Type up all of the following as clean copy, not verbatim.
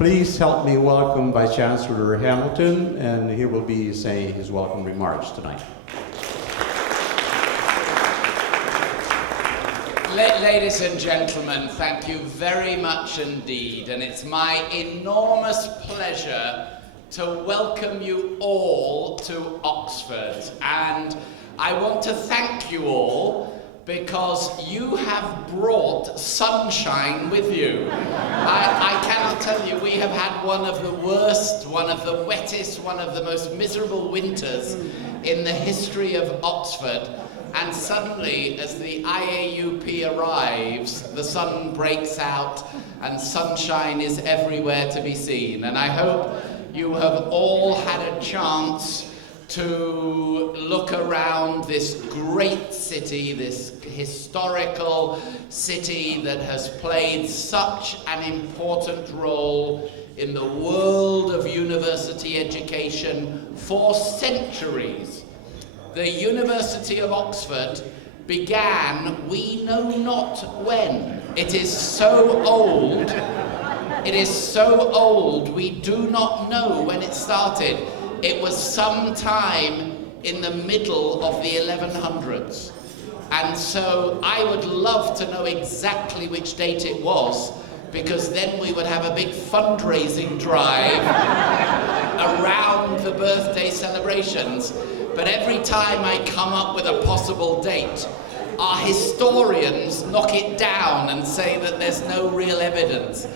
Please help me welcome Vice Chancellor Hamilton, and he will be saying his welcome remarks tonight. Ladies and gentlemen, thank you very much indeed, and it's my enormous pleasure to welcome you all to Oxford. And I want to thank you all because you have brought sunshine with you. I cannot tell you, we have had one of the worst, one of the wettest, one of the most miserable winters in the history of Oxford. And suddenly, as the IAUP arrives, the sun breaks out and sunshine is everywhere to be seen. And I hope you have all had a chance to look around this great city, this historical city that has played such an important role in the world of university education for centuries. The University of Oxford began, we know not when. It is so old. It is so old, we do not know when it started. It was sometime in the middle of the 1100s. And so I would love to know exactly which date it was, because then we would have a big fundraising drive around the birthday celebrations. But every time I come up with a possible date, our historians knock it down and say that there's no real evidence.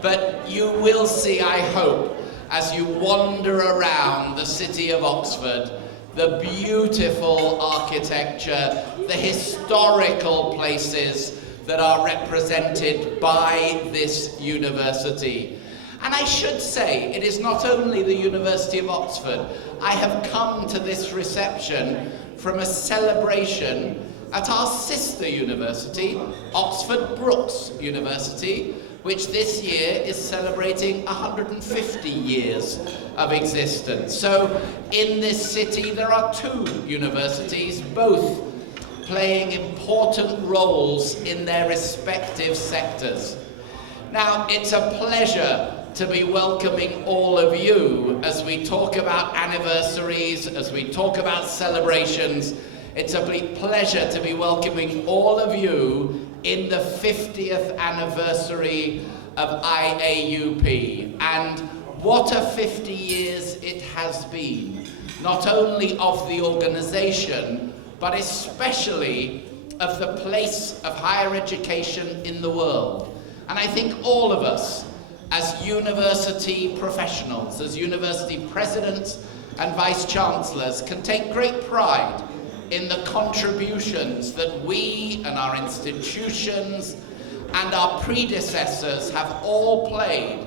But you will see, I hope, as you wander around the city of Oxford, the beautiful architecture, the historical places that are represented by this university. And I should say, it is not only the University of Oxford. I have come to this reception from a celebration at our sister university, Oxford Brookes University, which this year is celebrating 150 years of existence. So in this city there are two universities, both playing important roles in their respective sectors. Now, it's a pleasure to be welcoming all of you as we talk about anniversaries, as we talk about celebrations. It's a pleasure to be welcoming all of you in the 50th anniversary of IAUP. And what a 50 years it has been, not only of the organization, but especially of the place of higher education in the world. And I think all of us, as university professionals, as university presidents and vice chancellors, can take great pride in the contributions that we and our institutions and our predecessors have all played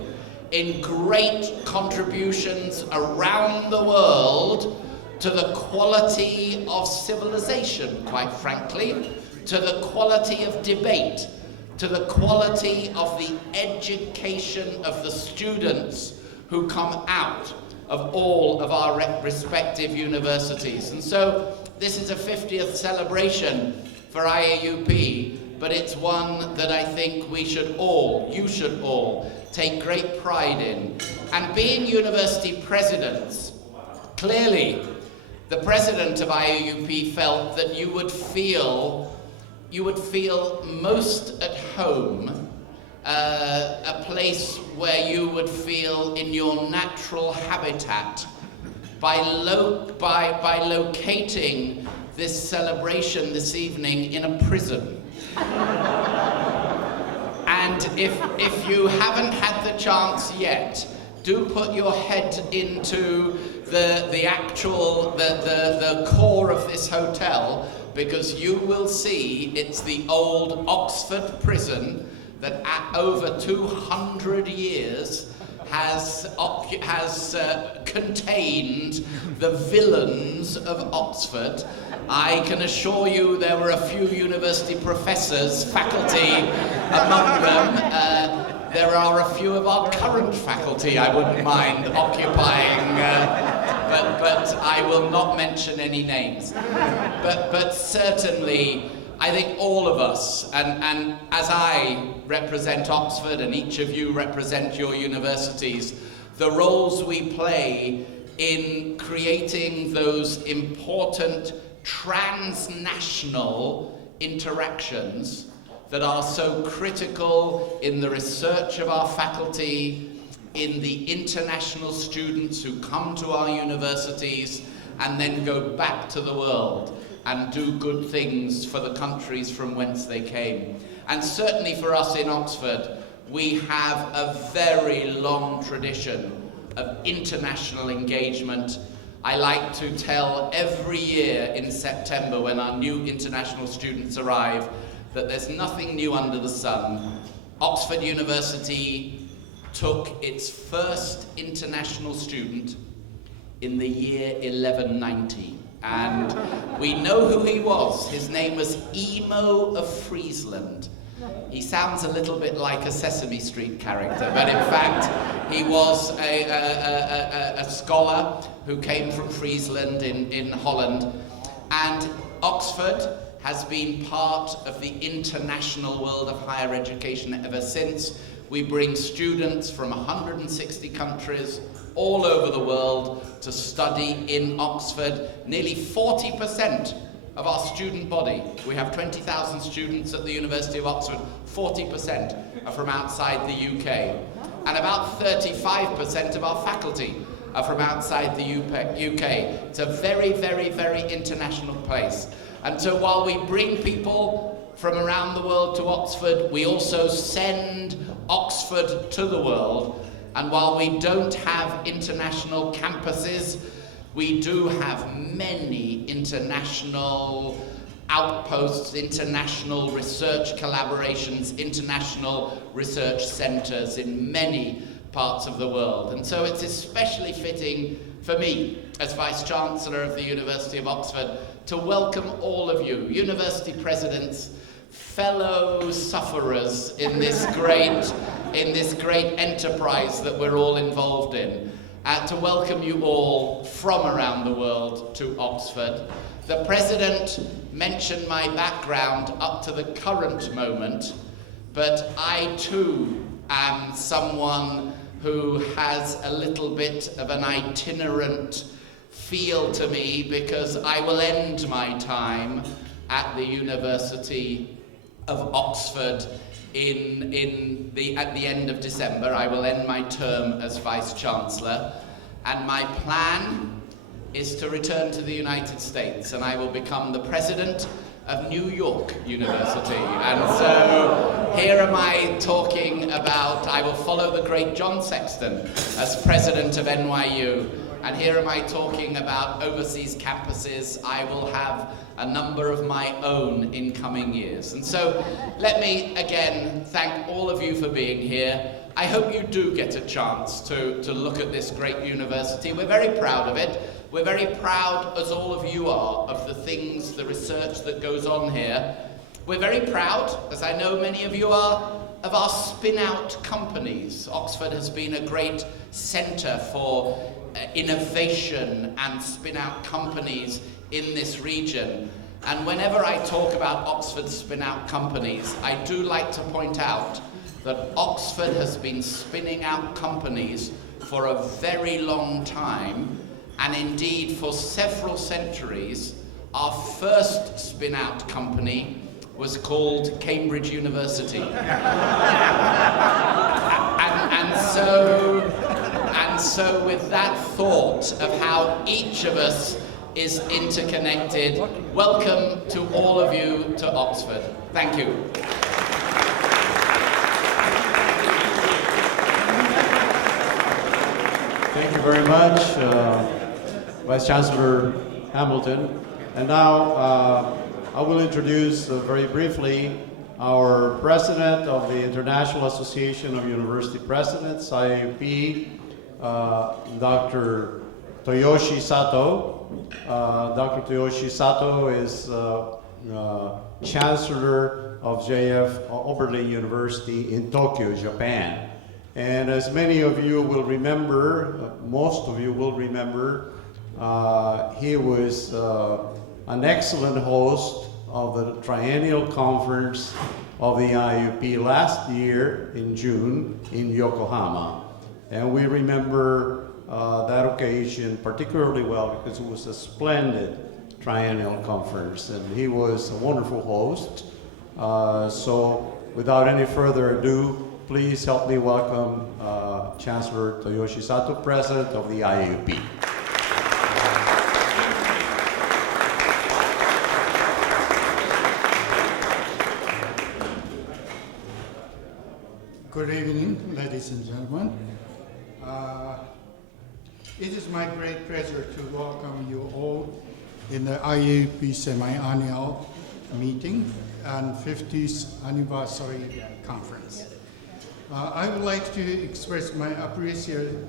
in great contributions around the world to the quality of civilization, quite frankly, to the quality of debate, to the quality of the education of the students who come out of all of our respective universities. And so this is a 50th celebration for IAUP, but it's one that I think we should all, you should all, take great pride in. And being university presidents, clearly the president of IAUP felt that you would feel most at home, a place where you would feel in your natural habitat by locating this celebration this evening in a prison. And if you haven't had the chance yet, do put your head into the core of this hotel, because you will see it's the old Oxford prison that at over 200 years has contained the villains of Oxford. I can assure you there were a few university professors, faculty among them. There are a few of our current faculty I wouldn't mind occupying, but I will not mention any names. But certainly I think all of us, and as I represent Oxford and each of you represent your universities, the roles we play in creating those important transnational interactions that are so critical in the research of our faculty, in the international students who come to our universities and then go back to the world and do good things for the countries from whence they came. And certainly for us in Oxford, we have a very long tradition of international engagement. I like to tell every year in September when our new international students arrive that there's nothing new under the sun. Oxford University took its first international student in the year 1190. And we know who he was. His name was Emo of Friesland. He sounds a little bit like a Sesame Street character, but in fact, he was a scholar who came from Friesland in Holland. And Oxford has been part of the international world of higher education ever since. We bring students from 160 countries all over the world to study in Oxford. Nearly 40% of our student body, we have 20,000 students at the University of Oxford, 40% are from outside the UK. And about 35% of our faculty are from outside the UK. It's a very, very, very international place. And so while we bring people from around the world to Oxford, we also send Oxford to the world. And while we don't have international campuses, we do have many international outposts, international research collaborations, international research centers in many parts of the world. And so it's especially fitting for me, as Vice-Chancellor of the University of Oxford, to welcome all of you, university presidents, fellow sufferers in this great enterprise that we're all involved in, to welcome you all from around the world to Oxford. The President mentioned my background up to the current moment, but I too am someone who has a little bit of an itinerant feel to me, because I will end my time at the University of Oxford at the end of December. I will end my term as Vice-Chancellor, and my plan is to return to the United States, and I will become the President of New York University. And so here am I talking about, I will follow the great John Sexton as President of NYU, and here am I talking about overseas campuses. I will have a number of my own in coming years. And so let me again thank all of you for being here. I hope you do get a chance to look at this great university. We're very proud of it. We're very proud, as all of you are, of the things, the research that goes on here. We're very proud, as I know many of you are, of our spin-out companies. Oxford has been a great centre for innovation and spin-out companies in this region. And whenever I talk about Oxford spin-out companies, I do like to point out that Oxford has been spinning out companies for a very long time, and indeed for several centuries. Our first spin-out company was called Cambridge University. and so with that thought of how each of us is interconnected, welcome to all of you to Oxford. Thank you. Thank you very much, Vice-Chancellor Hamilton. And now I will introduce very briefly our President of the International Association of University Presidents, IAUP, Dr. Toyoshi Sato. Dr. Toyoshi Sato is Chancellor of JF Oberlin University in Tokyo, Japan. And as many of you will remember, most of you will remember, he was an excellent host of the triennial conference of the IAUP last year in June in Yokohama. And we remember that occasion particularly well because it was a splendid triennial conference and he was a wonderful host. So without any further ado, please help me welcome Chancellor Toyoshi Sato, President of the IAUP. Good evening, ladies and gentlemen. It is my great pleasure to welcome you all in the IAUP semi-annual meeting and 50th anniversary conference. I would like to express my appreciation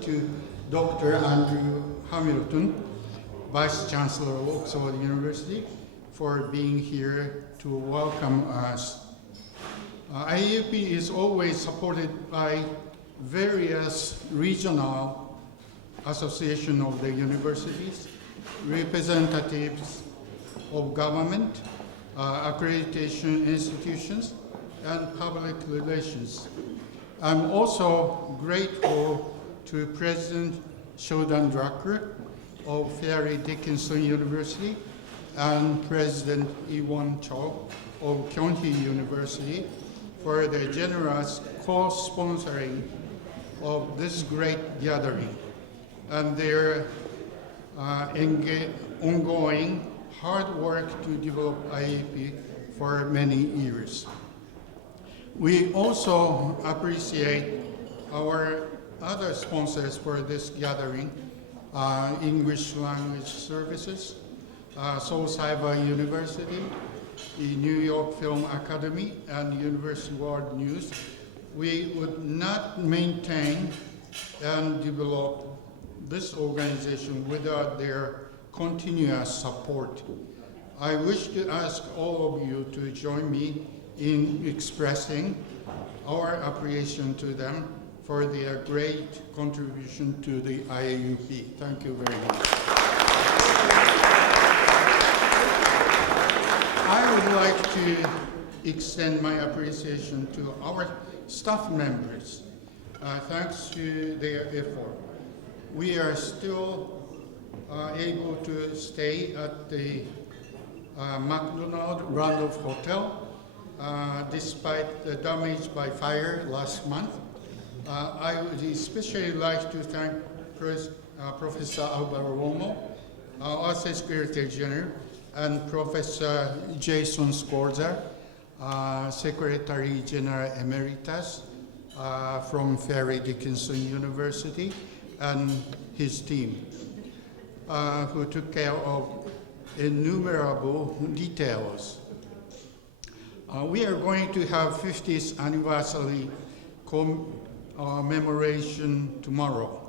to Dr. Andrew Hamilton, Vice Chancellor of Oxford University, for being here to welcome us. IAUP is always supported by various regional associations of the universities, representatives of government, accreditation institutions, and public relations. I'm also grateful to President Shodan Drucker of Fairleigh Dickinson University and President Iwon Cho of Kyunhee University for their generous co-sponsoring of this great gathering and their ongoing hard work to develop IAUP for many years. We also appreciate our other sponsors for this gathering, English Language Services, Seoul Cyber University, the New York Film Academy, and University World News. We would not maintain and develop this organization without their continuous support. I wish to ask all of you to join me in expressing our appreciation to them for their great contribution to the IAUP. Thank you very much. I would like to extend my appreciation to our staff members. Thanks to their effort, we are still able to stay at the McDonald Randolph Hotel despite the damage by fire last month. I would especially like to thank Professor Alvaro Romo, our Secretary General, and Professor Jason Scorza, Secretary General Emeritus from Fairleigh Dickinson University, and his team, who took care of innumerable details. We are going to have 50th anniversary commemoration tomorrow,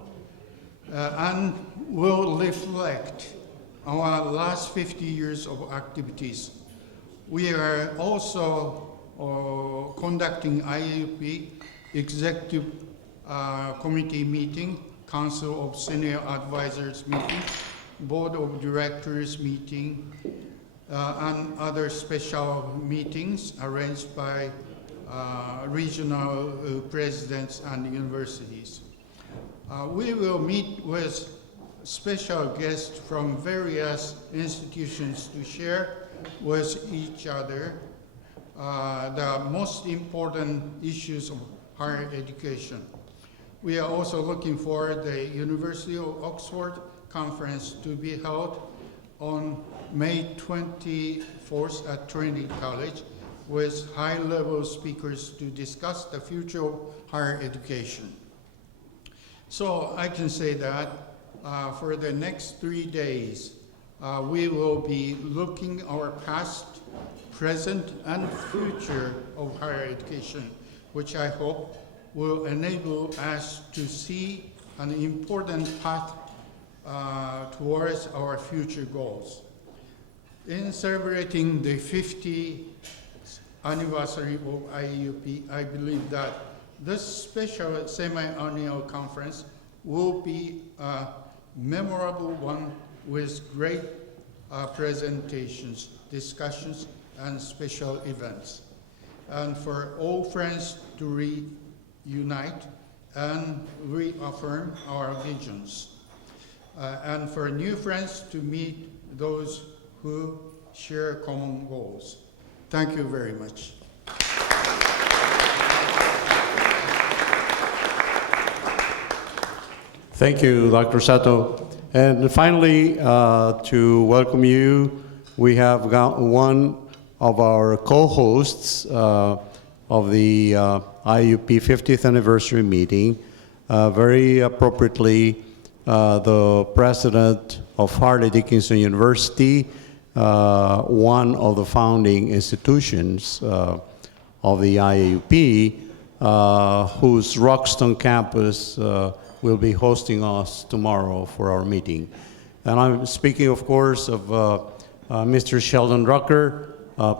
and will reflect our last 50 years of activities. We are also conducting IAUP Executive Committee meeting, Council of Senior Advisors meeting, Board of Directors meeting, and other special meetings arranged by regional presidents and universities. We will meet with special guests from various institutions to share with each other the most important issues of higher education. We are also looking for the University of Oxford conference to be held on May 24th at Trinity College with high-level speakers to discuss the future of higher education. So I can say that for the next 3 days, we will be looking our past, present, and future of higher education, which I hope will enable us to see an important path towards our future goals. In celebrating the 50th anniversary of IAUP, I believe that this special semi-annual conference will be a memorable one with great presentations, discussions, and special events. And for all friends to reunite and reaffirm our visions. And for new friends to meet those who share common goals. Thank you very much. Thank you, Dr. Sato. And finally, to welcome you, we have got one of our co-hosts of the IAUP 50th anniversary meeting, very appropriately the president of Harley Dickinson University, one of the founding institutions of the IAUP, whose Roxton campus will be hosting us tomorrow for our meeting. And I'm speaking, of course, of Mr. Sheldon Drucker,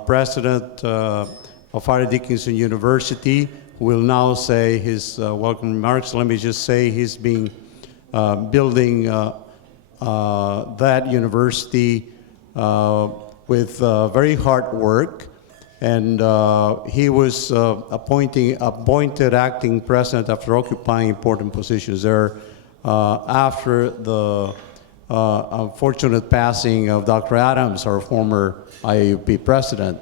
president of Harley Dickinson University, who will now say his welcome remarks. Let me just say he's been building that university with very hard work, and he was appointed acting president after occupying important positions there after the unfortunate passing of Dr. Adams, our former IAUP president.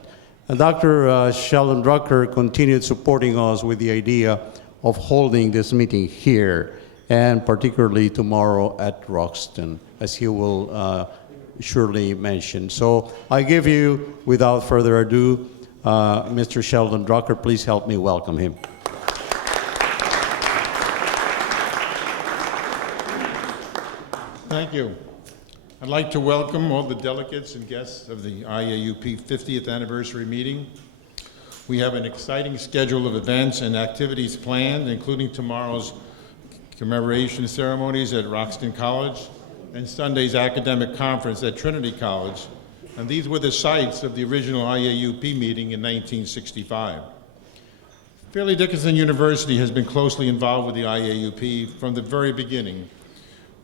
And Dr. Sheldon Drucker continued supporting us with the idea of holding this meeting here, and particularly tomorrow at Roxton, as he will surely mention. So I give you, without further ado, Mr. Sheldon Drucker. Please help me welcome him. Thank you. I'd like to welcome all the delegates and guests of the IAUP 50th anniversary meeting. We have an exciting schedule of events and activities planned, including tomorrow's commemoration ceremonies at Roxton College and Sunday's academic conference at Trinity College. And these were the sites of the original IAUP meeting in 1965. Fairleigh Dickinson University has been closely involved with the IAUP from the very beginning,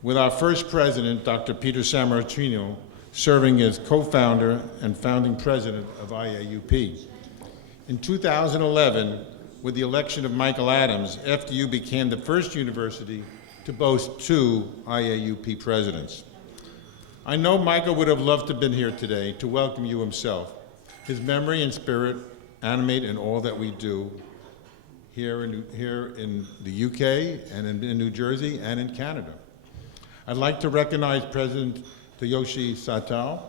with our first president, Dr. Peter Sammartino, serving as co-founder and founding president of IAUP. In 2011, with the election of Michael Adams, FDU became the first university to boast 2 IAUP presidents. I know Michael would have loved to have been here today to welcome you himself. His memory and spirit animate in all that we do here in the UK and in New Jersey and in Canada. I'd like to recognize President Toyoshi Sato,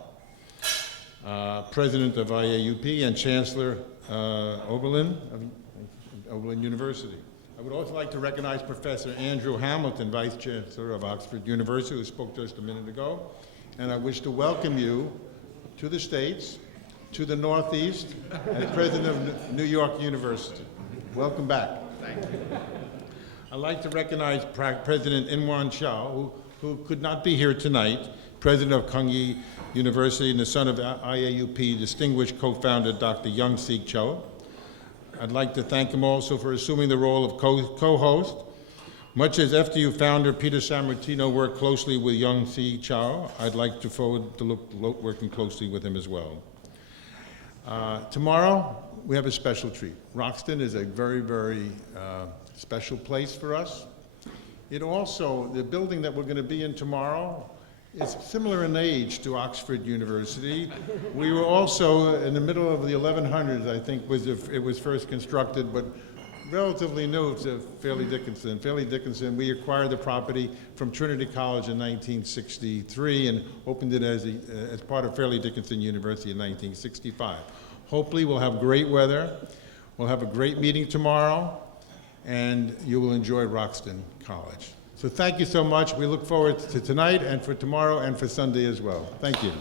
President of IAUP, and Chancellor Oberlin of Oberlin University. I would also like to recognize Professor Andrew Hamilton, Vice Chancellor of Oxford University, who spoke just a minute ago. And I wish to welcome you to the States, to the Northeast, as President of New York University. Welcome back. Thank you. I'd like to recognize President In-Wan Chao, who could not be here tonight, President of Kyunghee University and the son of IAUP distinguished co-founder Dr. Young-Sik Cho. I'd like to thank him also for assuming the role of co-host. Much as FDU founder Peter Sammartino worked closely with Young-Sik Cho, I'd like to forward to look working closely with him as well. Tomorrow, we have a special treat. Roxton is a very, very special place for us. It also, the building that we're going to be in tomorrow is similar in age to Oxford University. We were also in the middle of the 1100s, I think, it was first constructed, but relatively new to Fairleigh Dickinson. Fairleigh Dickinson, we acquired the property from Trinity College in 1963 and opened it as part of Fairleigh Dickinson University in 1965. Hopefully we'll have great weather, we'll have a great meeting tomorrow, and you will enjoy Roxton College. So thank you so much. We look forward to tonight and for tomorrow and for Sunday as well. Thank you.